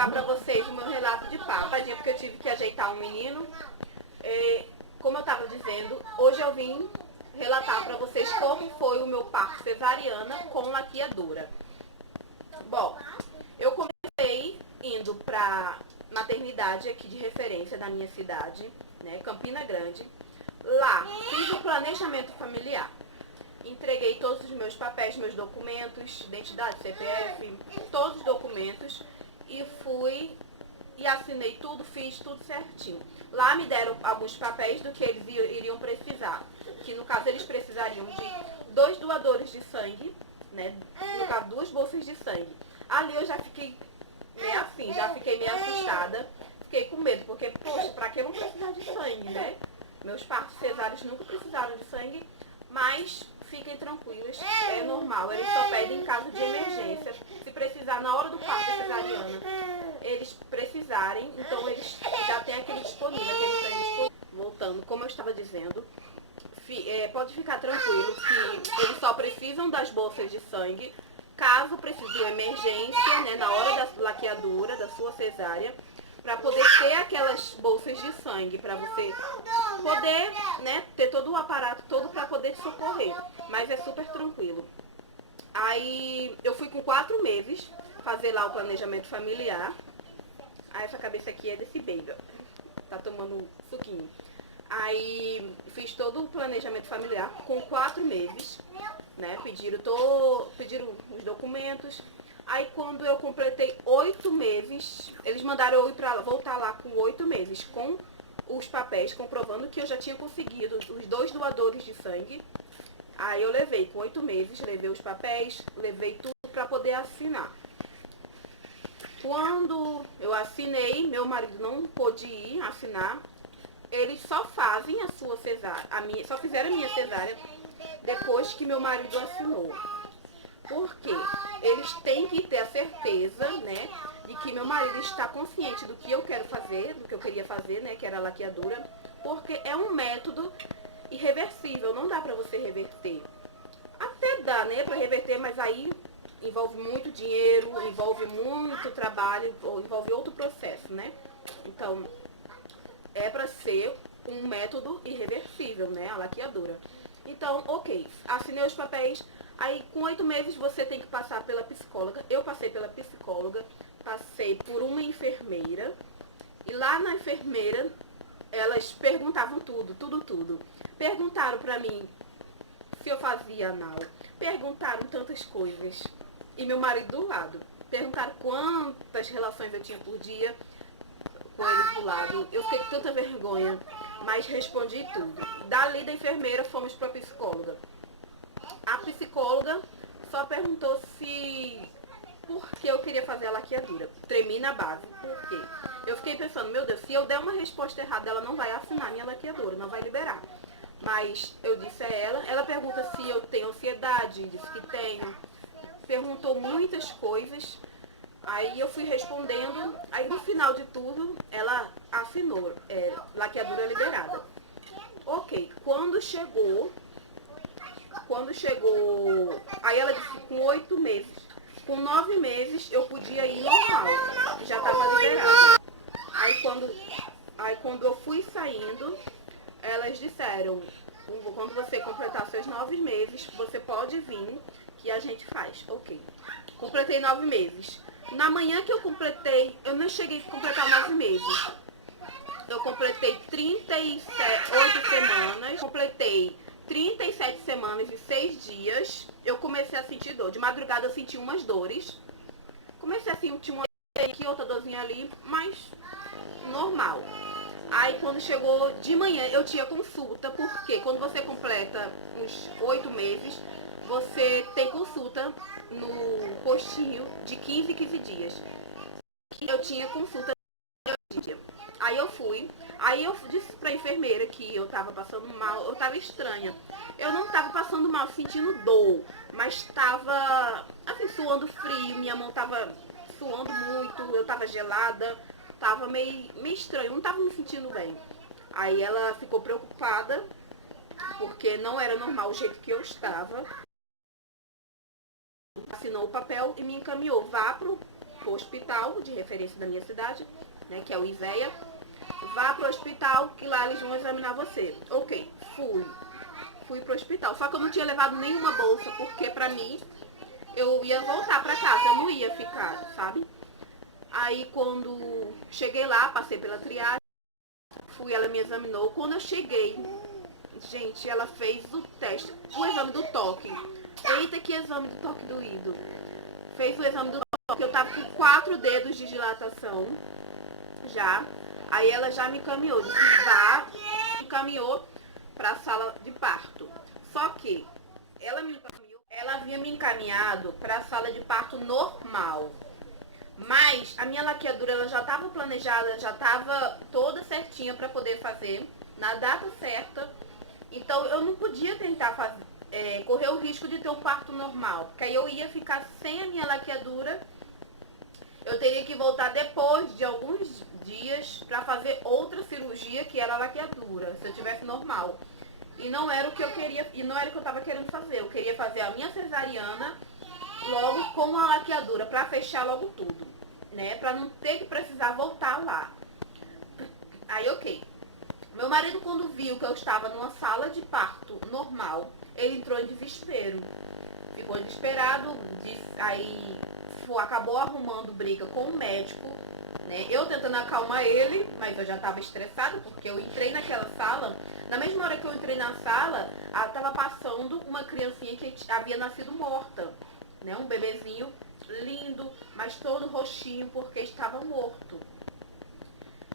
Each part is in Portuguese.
gravar pra vocês o meu relato de parto, porque eu tive que ajeitar um menino. Como eu tava dizendo, hoje eu vim relatar pra vocês como foi o meu parto cesariana com laqueadura. Bom, eu comecei indo pra maternidade aqui de referência da minha cidade, né, Campina Grande. Lá, fiz o planejamento familiar. Entreguei todos os meus papéis, meus documentos, identidade, CPF, todos os documentos e fui e assinei tudo, fiz tudo certinho. Lá me deram alguns papéis do que eles iriam precisar, que no caso eles precisariam de 2 doadores de sangue, né, no caso 2 bolsas de sangue. Ali eu já fiquei meio assim, já fiquei meio assustada, fiquei com medo, porque, poxa, pra que eu vou precisar de sangue, né? Meus partos cesáreos nunca precisaram de sangue, mas fiquem tranquilas, é normal, eles só pedem em caso de emergência. Se precisar na hora do parto cesariana, eles precisarem, então eles já têm aquele disponível, aquele sangue disponível. Voltando, como eu estava dizendo, pode ficar tranquilo que eles só precisam das bolsas de sangue caso precise de emergência, né, na hora da laqueadura, da sua cesárea, para poder ter aquelas bolsas de sangue, para você poder, né, ter todo o aparato todo para poder te socorrer. Mas é super tranquilo. Aí eu fui com 4 meses fazer lá o planejamento familiar. Aí essa cabeça aqui é desse baby, ó. Tá tomando suquinho. Aí fiz todo o planejamento familiar com 4 meses, né? Pediram os documentos. Aí quando eu completei 8 meses, eles mandaram eu ir pra voltar lá com 8 meses, com os papéis comprovando que eu já tinha conseguido os 2 doadores de sangue. Aí eu levei com 8 meses, levei os papéis, levei tudo pra poder assinar. Quando eu assinei, meu marido não pôde ir assinar. Eles só fazem a sua cesárea, só fizeram a minha cesárea depois que meu marido assinou. Por quê? Eles têm que ter a certeza, né, de que meu marido está consciente do que eu quero fazer, do que eu queria fazer, né, que era a laqueadura, porque é um método irreversível, não dá pra você reverter. Até dá, né, pra reverter, mas aí envolve muito dinheiro, envolve muito trabalho, envolve outro processo, né? Então, é pra ser um método irreversível, né, a laqueadura. Então, ok, assinei os papéis. Aí, com 8 meses, você tem que passar pela psicóloga. Eu passei pela psicóloga, passei por uma enfermeira. E lá na enfermeira, elas perguntavam tudo. Perguntaram pra mim se eu fazia anal. Perguntaram tantas coisas. E meu marido do lado. Perguntaram quantas relações eu tinha por dia com ele do lado. Eu fiquei com tanta vergonha, mas respondi tudo. Dali da enfermeira, fomos pra psicóloga. A psicóloga só perguntou por que eu queria fazer a laqueadura. Tremi na base. Por quê? Eu fiquei pensando, meu Deus, se eu der uma resposta errada, ela não vai assinar minha laqueadura, não vai liberar. Mas eu disse a ela pergunta se eu tenho ansiedade, disse que tenho. Perguntou muitas coisas. Aí eu fui respondendo, aí no final de tudo, ela assinou, laqueadura liberada. Ok, quando chegou, aí ela disse que com 8 meses, com 9 meses eu podia ir normal, já estava liberada. Aí quando eu fui saindo, elas disseram, quando você completar seus 9 meses, você pode vir que a gente faz. Ok, completei 9 meses. Na manhã que eu completei, eu não cheguei a completar 9 meses. Eu completei 38 semanas, completei 37 semanas e 6 dias. Eu comecei a sentir dor. De madrugada eu senti umas dores. Comecei a sentir uma dorzinha aqui, outra dorzinha ali, mas normal. Aí quando chegou de manhã eu tinha consulta, porque quando você completa uns 8 meses, você tem consulta no postinho de 15 em 15 dias. Eu tinha consulta de dia. Aí eu fui, aí eu disse pra enfermeira que eu tava passando mal, eu tava estranha. Eu não tava passando mal, sentindo dor, mas tava, assim, suando frio, minha mão tava suando muito, eu tava gelada, tava meio estranho, eu não tava me sentindo bem. Aí ela ficou preocupada, porque não era normal o jeito que eu estava. Assinou o papel e me encaminhou, vá pro pro hospital de referência da minha cidade, né, que é o IVEA. Vá pro hospital que lá eles vão examinar você. Ok, fui pro hospital. Só que eu não tinha levado nenhuma bolsa, porque pra mim, eu ia voltar pra casa, eu não ia ficar, sabe? Aí quando cheguei lá, passei pela triagem, ela me examinou. Quando eu cheguei, gente, ela fez o teste, o exame do toque. Eita, que exame do toque doído. Fez o exame do toque, eu tava com 4 dedos de dilatação, já. Aí ela já me encaminhou, disse, vá, me encaminhou pra sala de parto. Só que ela havia me encaminhado pra sala de parto normal. Mas a minha laqueadura ela já estava planejada, já estava toda certinha para poder fazer na data certa. Então eu não podia tentar correr o risco de ter um parto normal, porque aí eu ia ficar sem a minha laqueadura. Eu teria que voltar depois de alguns dias para fazer outra cirurgia que era a laqueadura, se eu tivesse normal. E não era o que eu queria, e não era o que eu estava querendo fazer. Eu queria fazer a minha cesariana logo com a laqueadura, para fechar logo tudo, né? Para não ter que precisar voltar lá. Aí, ok. Meu marido, quando viu que eu estava numa sala de parto normal, ele entrou em desespero. Ficou desesperado, aí acabou arrumando briga com o médico, né? Eu tentando acalmar ele, mas eu já estava estressada, porque eu entrei naquela sala. Na mesma hora que eu entrei na sala, ela estava passando uma criancinha que havia nascido morta, né? Um bebezinho lindo, mas todo roxinho porque estava morto.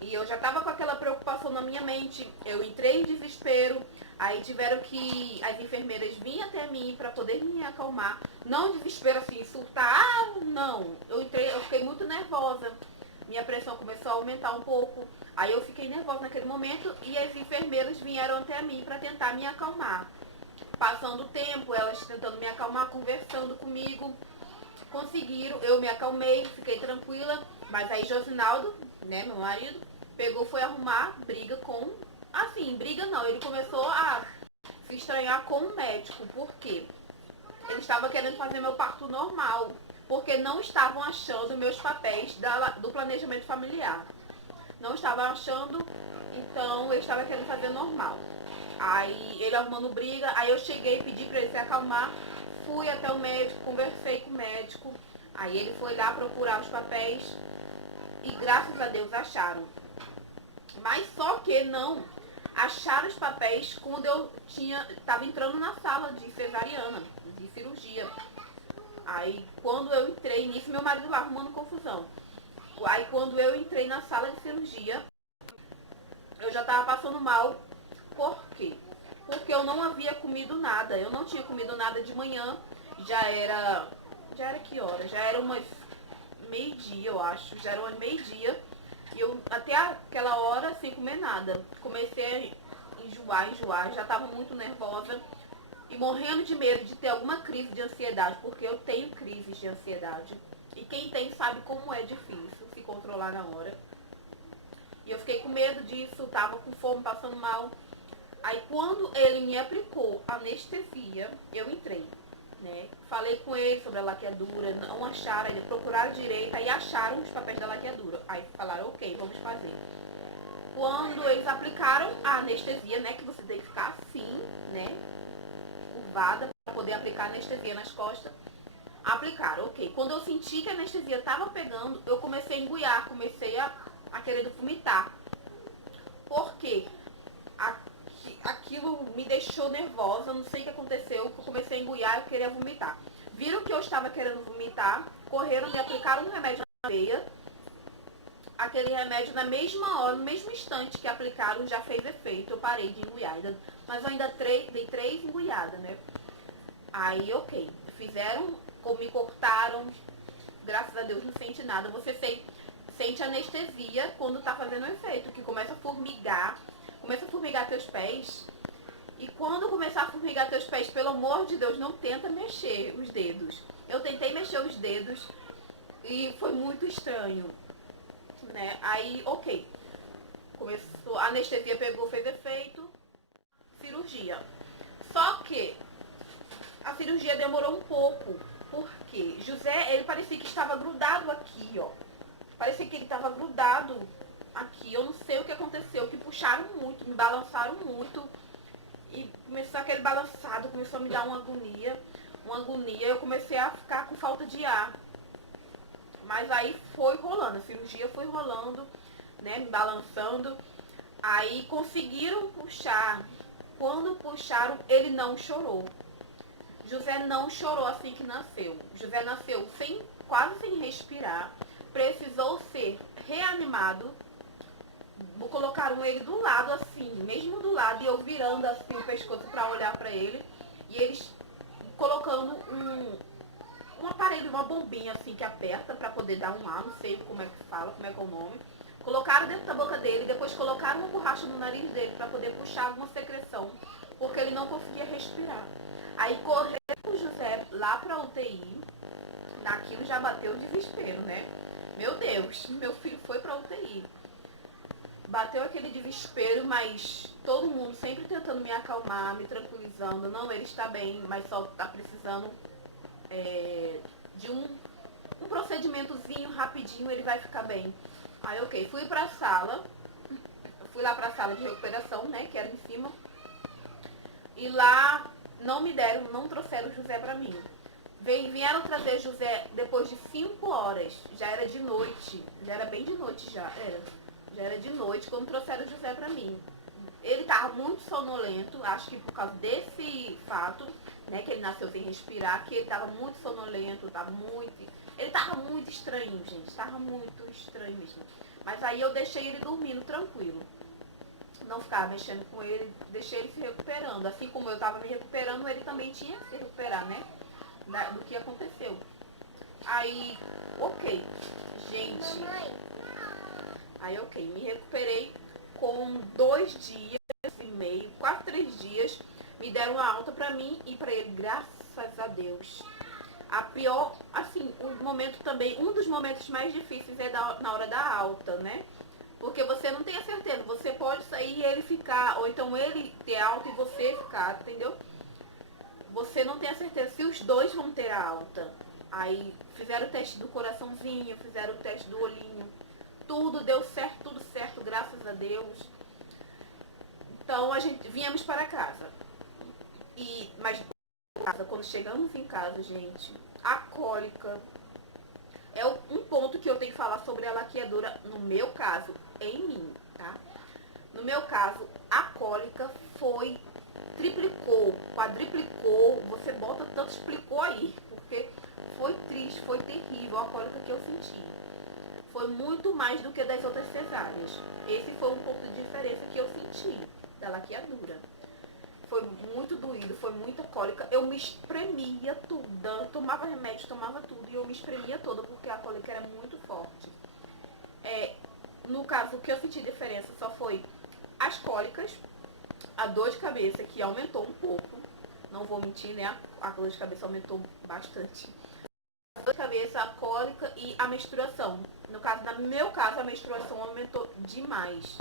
E eu já estava com aquela preocupação na minha mente. Eu entrei em desespero. Aí tiveram que as enfermeiras virem até mim para poder me acalmar. Não desespero assim, surtar. Ah, não. Eu fiquei muito nervosa. Minha pressão começou a aumentar um pouco. Aí eu fiquei nervosa naquele momento e as enfermeiras vieram até mim para tentar me acalmar. Passando o tempo, elas tentando me acalmar, conversando comigo. Conseguiram, eu me acalmei, fiquei tranquila. Mas aí Josinaldo, né, meu marido, pegou, foi arrumar briga com... Assim, briga não, ele começou a se estranhar com o médico. Por quê? Ele estava querendo fazer meu parto normal, porque não estavam achando meus papéis do planejamento familiar. Não estavam achando, então ele estava querendo fazer normal. Aí ele arrumando briga, aí eu cheguei, pedi para ele se acalmar, fui até o médico, conversei com o médico, aí ele foi lá procurar os papéis e graças a Deus acharam. Mas só que não acharam os papéis quando eu estava entrando na sala de cesariana, de cirurgia. Aí quando eu entrei nisso, meu marido lá arrumando confusão. Aí quando eu entrei na sala de cirurgia, eu já estava passando mal. Por quê? Porque eu não havia comido nada. Eu não tinha comido nada de manhã. Já era que hora? Já era umas meio-dia, eu acho. Já era umas meio-dia. E eu até aquela hora sem comer nada. Comecei a enjoar. Já estava muito nervosa. E morrendo de medo de ter alguma crise de ansiedade. Porque eu tenho crises de ansiedade. E quem tem sabe como é difícil se controlar na hora. E eu fiquei com medo disso. Tava com fome, passando mal. Aí quando ele me aplicou anestesia, eu entrei, né? Falei com ele sobre a laqueadura, não acharam, ainda procuraram direito, aí acharam os papéis da laqueadura. Aí falaram, ok, vamos fazer. Quando eles aplicaram a anestesia, né, que você tem que ficar assim, né, curvada, para poder aplicar anestesia nas costas, aplicaram, ok. Quando eu senti que a anestesia estava pegando, eu comecei a engoiar, comecei a querer vomitar. Por quê? Aquilo me deixou nervosa, não sei o que aconteceu, eu comecei a engoiar e eu queria vomitar. Viram que eu estava querendo vomitar, correram, me aplicaram um remédio na veia. Aquele remédio na mesma hora, no mesmo instante que aplicaram, já fez efeito, eu parei de engoiar. Mas eu ainda dei 3 engoiadas, né? Aí, ok, fizeram, me cortaram, graças a Deus não sente nada. Você sente anestesia quando tá fazendo efeito, que começa a formigar teus pés. E quando começar a formigar teus pés, pelo amor de Deus, não tenta mexer os dedos. Eu tentei mexer os dedos e foi muito estranho, né? Aí, ok. Começou, a anestesia pegou, fez efeito, cirurgia. Só que a cirurgia demorou um pouco. Por quê? José, ele parecia que estava grudado aqui, ó. Parecia que ele estava grudado aqui. Eu não sei o que aconteceu, que puxaram muito, me balançaram muito. E começou aquele balançado, começou a me dar uma agonia. Eu comecei a ficar com falta de ar. Mas aí foi rolando, a cirurgia foi rolando, né, me balançando. Aí conseguiram puxar. Quando puxaram, ele não chorou. José não chorou assim que nasceu. José nasceu quase sem respirar. Precisou ser reanimado. Colocaram ele do lado assim, mesmo do lado, e eu virando assim o pescoço para olhar para ele. E eles colocando um aparelho, uma bombinha assim que aperta para poder dar um ar, não sei como é que fala, como é que é o nome. Colocaram dentro da boca dele, depois colocaram uma borracha no nariz dele para poder puxar alguma secreção, porque ele não conseguia respirar. Aí correram o José lá para UTI, naquilo já bateu o desespero, né? Meu Deus, meu filho foi para UTI. Bateu aquele desespero, mas todo mundo sempre tentando me acalmar, me tranquilizando. Não, ele está bem, mas só está precisando de um procedimentozinho rapidinho, ele vai ficar bem. Aí, ok, fui pra sala, fui lá pra sala de recuperação, né, que era em cima. E lá não trouxeram o José pra mim. Vieram trazer José depois de 5 horas, já era de noite, já era bem de noite já era de noite quando trouxeram o José pra mim. Ele tava muito sonolento, acho que por causa desse fato, né, que ele nasceu sem respirar, que ele tava muito sonolento, ele tava muito estranho, gente, tava muito estranho mesmo. Mas aí eu deixei ele dormindo tranquilo. Não ficava mexendo com ele, deixei ele se recuperando. Assim como eu tava me recuperando, ele também tinha que se recuperar, né, do que aconteceu. Aí, ok, gente. Aí, ok, me recuperei com 2 dias e meio, quase 3 dias, me deram a alta pra mim e pra ele, graças a Deus. A pior, assim, um dos momentos mais difíceis é na hora da alta, né? Porque você não tem a certeza, você pode sair e ele ficar, ou então ele ter alta e você ficar, entendeu? Você não tem a certeza se os dois vão ter a alta. Aí fizeram o teste do coraçãozinho, fizeram o teste do olhinho. Tudo deu certo, tudo certo, graças a Deus. Então viemos para casa. Mas quando chegamos em casa, gente, a cólica é um ponto que eu tenho que falar sobre a laqueadura, no meu caso, em mim, tá? No meu caso, a cólica triplicou, quadriplicou, você bota tanto, explicou aí, porque foi triste, foi terrível a cólica que eu senti. Foi muito mais do que das outras cesáreas. Esse foi um ponto de diferença que eu senti da laqueadura. Foi muito doído, foi muita cólica. Eu me espremia toda, tomava remédio, tomava tudo e eu me espremia toda porque a cólica era muito forte. No caso, o que eu senti diferença só foi as cólicas, a dor de cabeça que aumentou um pouco. Não vou mentir, né? A dor de cabeça aumentou bastante. A dor de cabeça, a cólica e a menstruação. No meu caso, a menstruação aumentou demais.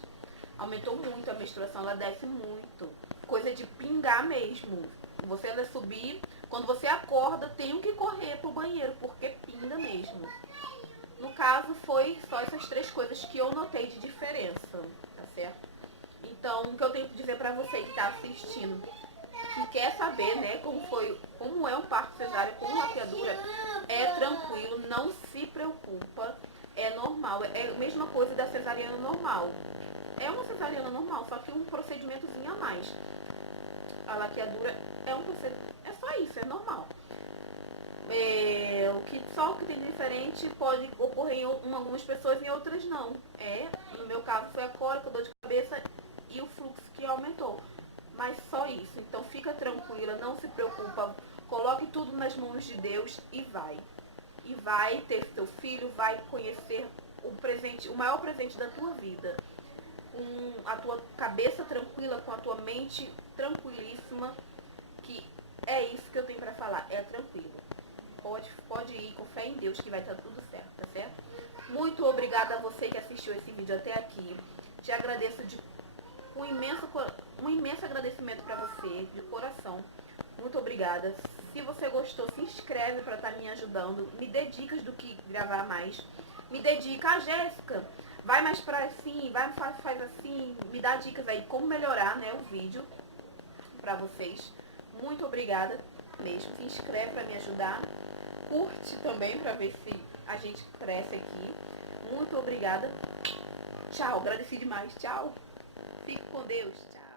Aumentou muito a menstruação, ela desce muito. Coisa de pingar mesmo. Você vai subir, quando você acorda, tem que correr pro banheiro, porque pinga mesmo. No caso, foi só essas 3 coisas que eu notei de diferença, tá certo? Então, o que eu tenho que dizer pra você que tá assistindo, que quer saber, né, como é um parto cesáreo com laqueadura, é tranquilo, não se preocupa, é normal, é a mesma coisa da cesariana normal. É uma cesariana normal, só que um procedimentozinho a mais. A laqueadura é um procedimento, é só isso, é normal. Só o que tem diferente pode ocorrer em algumas pessoas e em outras não. No meu caso foi a cólica, dor de cabeça e o fluxo que aumentou. Mas só isso. Então fica tranquila, não se preocupa. Coloque tudo nas mãos de Deus e vai. E vai ter seu filho, vai conhecer o maior presente da tua vida. Com a tua cabeça tranquila, com a tua mente tranquilíssima, que é isso que eu tenho pra falar, é tranquilo. Pode ir com fé em Deus que vai estar tudo certo, tá certo? Muito obrigada a você que assistiu esse vídeo até aqui. Te agradeço um imenso agradecimento pra você, de coração. Muito obrigada. Se você gostou, se inscreve para estar me ajudando. Me dê dicas do que gravar mais. Me dê dica, Jéssica, vai mais para assim, faz assim. Me dá dicas aí como melhorar, né, o vídeo para vocês. Muito obrigada mesmo. Se inscreve para me ajudar. Curte também para ver se a gente cresce aqui. Muito obrigada. Tchau, agradeci demais. Tchau. Fique com Deus. Tchau.